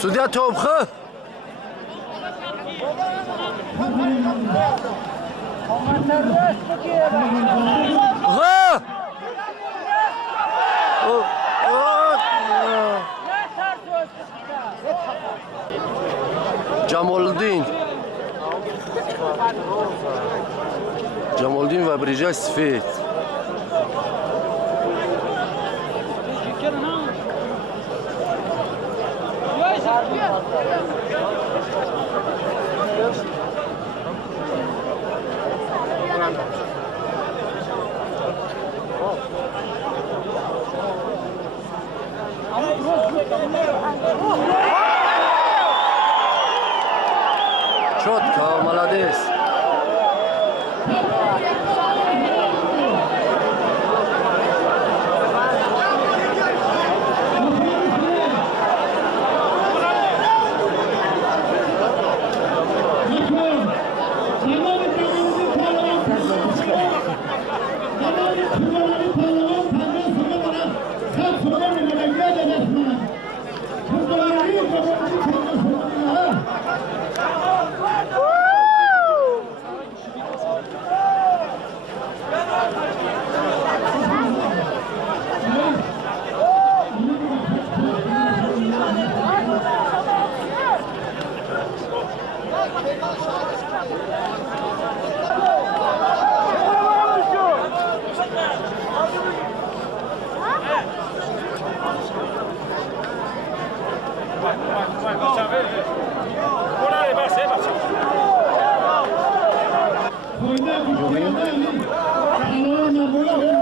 Судья Топха. Джамолдин ва Брижа Сфед. Четко, молодец.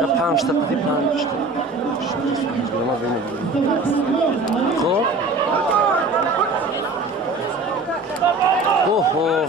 Я панч такой панч. Ко? Ого.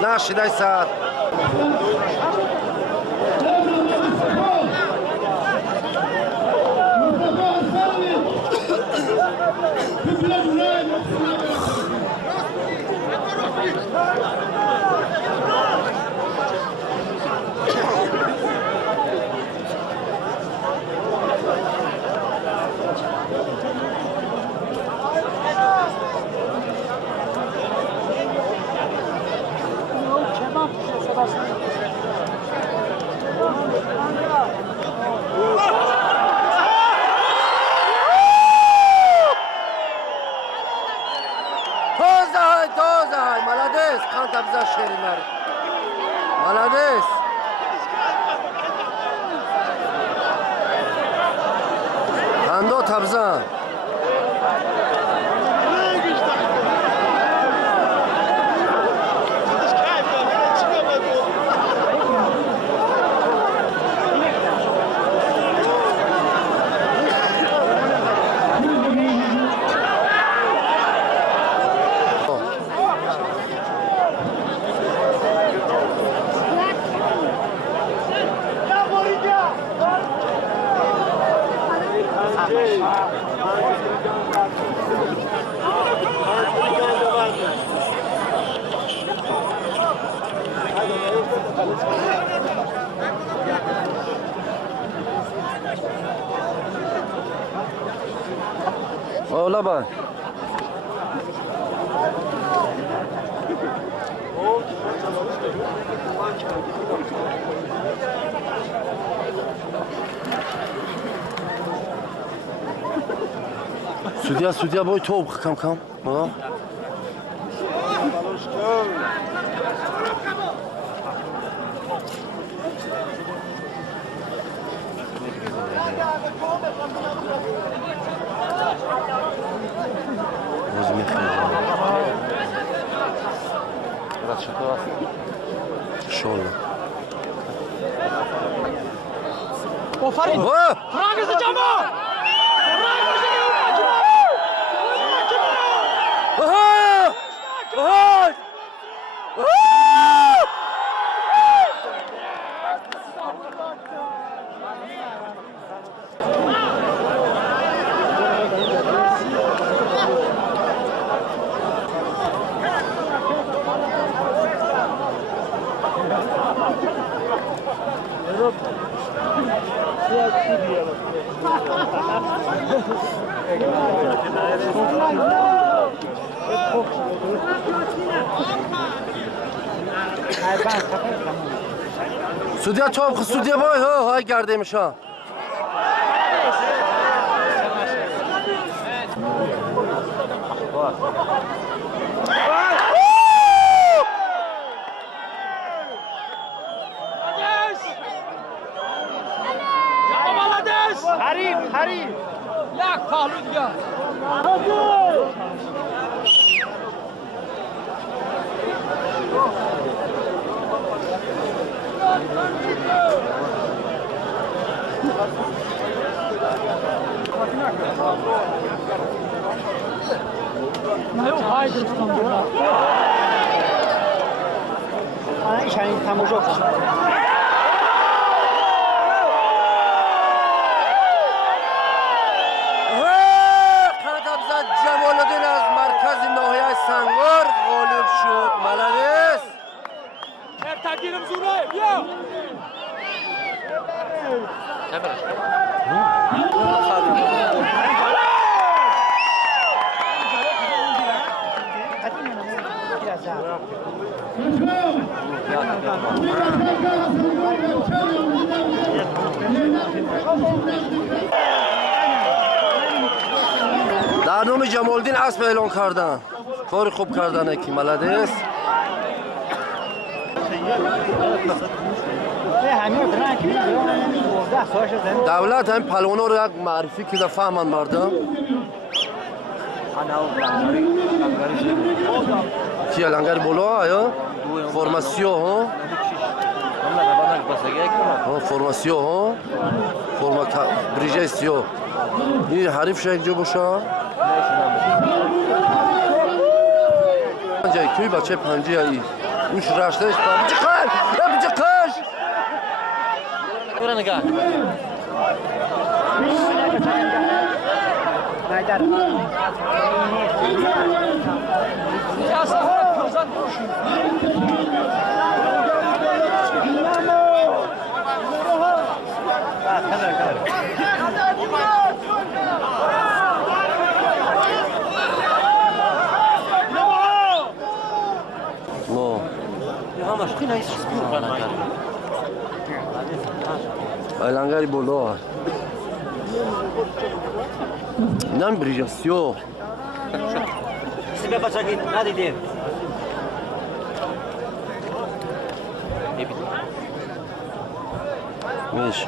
Наши, дай сад. تبزن اولا با سودیا بای تو کم کم شالله فرید فرانگز جمع سودیا چاپ سودیا بای های گرده میشه حریف یک پهلو دیگه جمال‌الدین از مرکز ناحیه سنگار غالب شد ملدس تغییرم زوره بیا در نام جمال‌الدین اسب اعلان کردن کار خوب کردن اکی ملدس دولت هم پلوانا رو یک معرفی که فهمن مردم کیا لنگر بالا آیا فرماسیون ها فرماسیون ها بریجستیو این حریف شاید جو باشه پنجه کوی بچه پنجه ای اوش رشتهش بچه خل بچه کش برو نگاه لنگری بالا نم بریجستیو سیبه بچگی ندیدیم میشه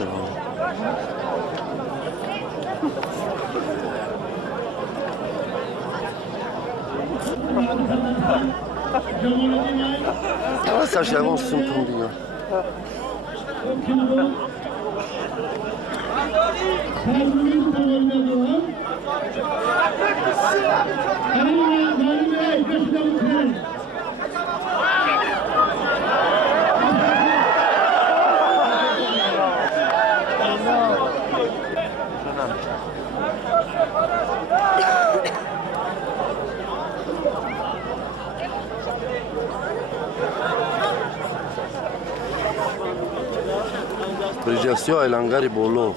راستش یکم سمتون دیگه Bricasi aylangari bolu.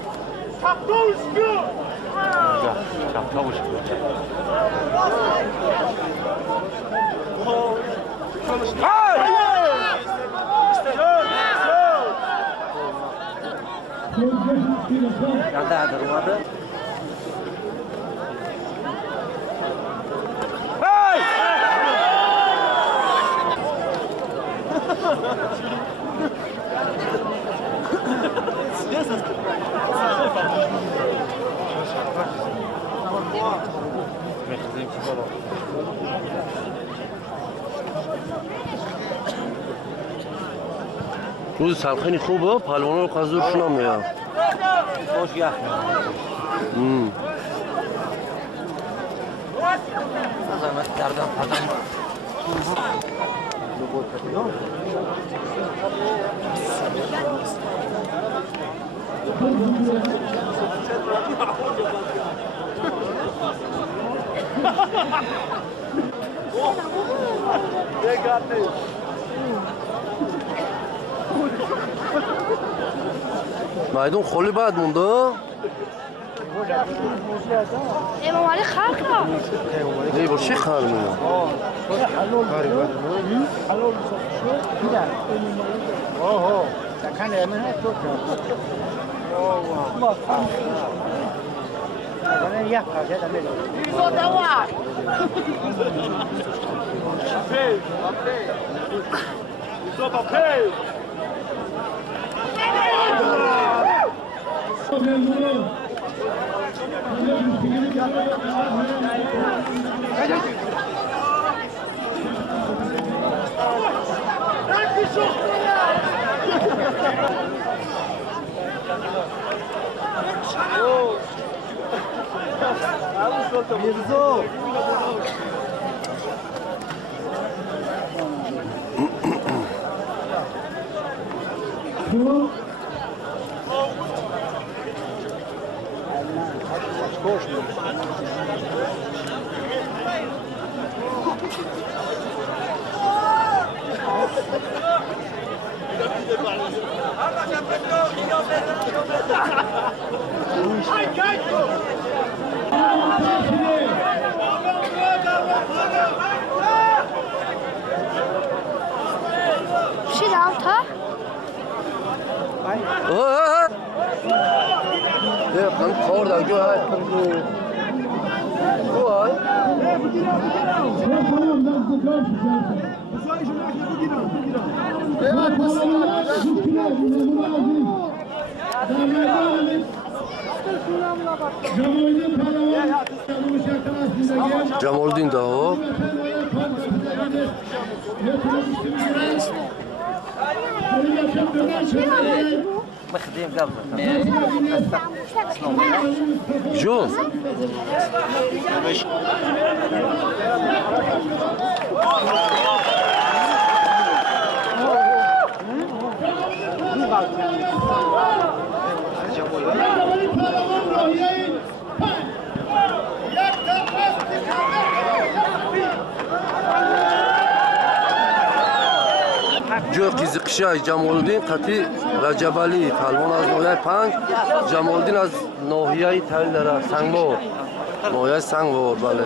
Nerede durmadı? روز سلخینی خوبه پهلوانا رو قضورشون هم میاد Hoş ya. Azamet derden adam. مایدون خالی بعد مونده امام علی خلق را ای با چی خر میاد چی دام تا؟ من کار دارگی های های جمالدین داو مخدم قبل. جون جو قیزقشای جمالدین قطی رجبالی پهلوان از ناحیه 5 جمالدین از ناحیه تل داره سنگبار ناحیه سنگبار بله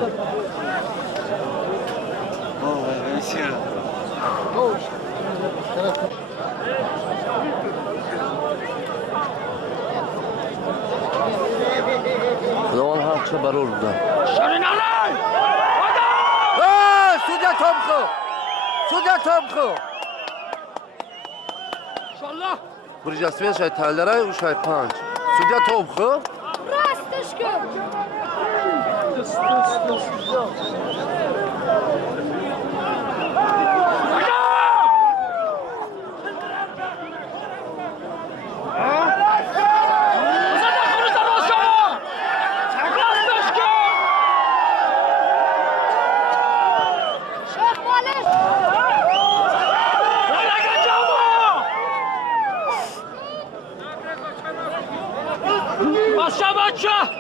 خداوند هر چه برور بودن سودیا توب خو سودیا توب خو برجسته شاید تلدره و شاید 5 سودیا توب خو راستش کن بچه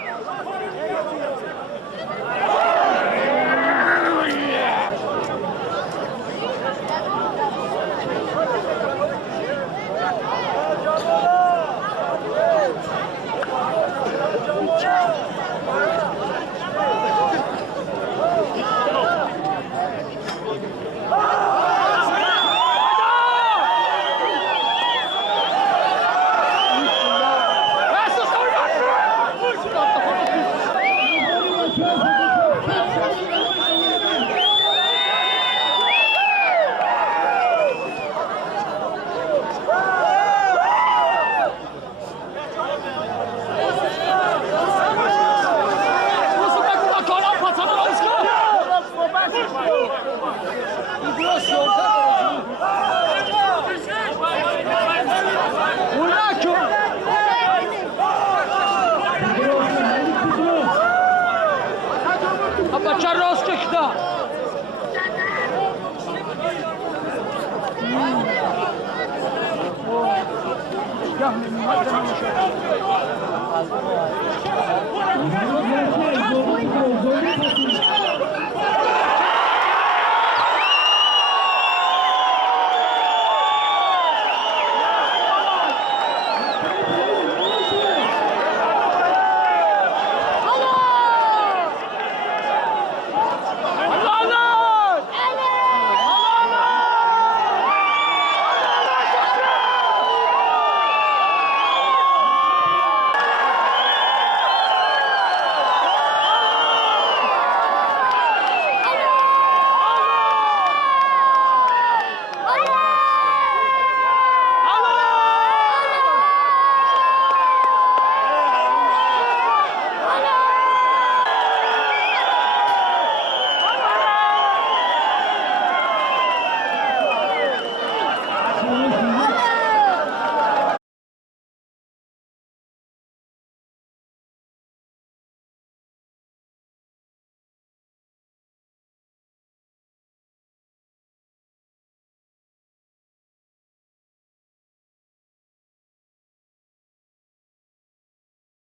بچه راست کشیده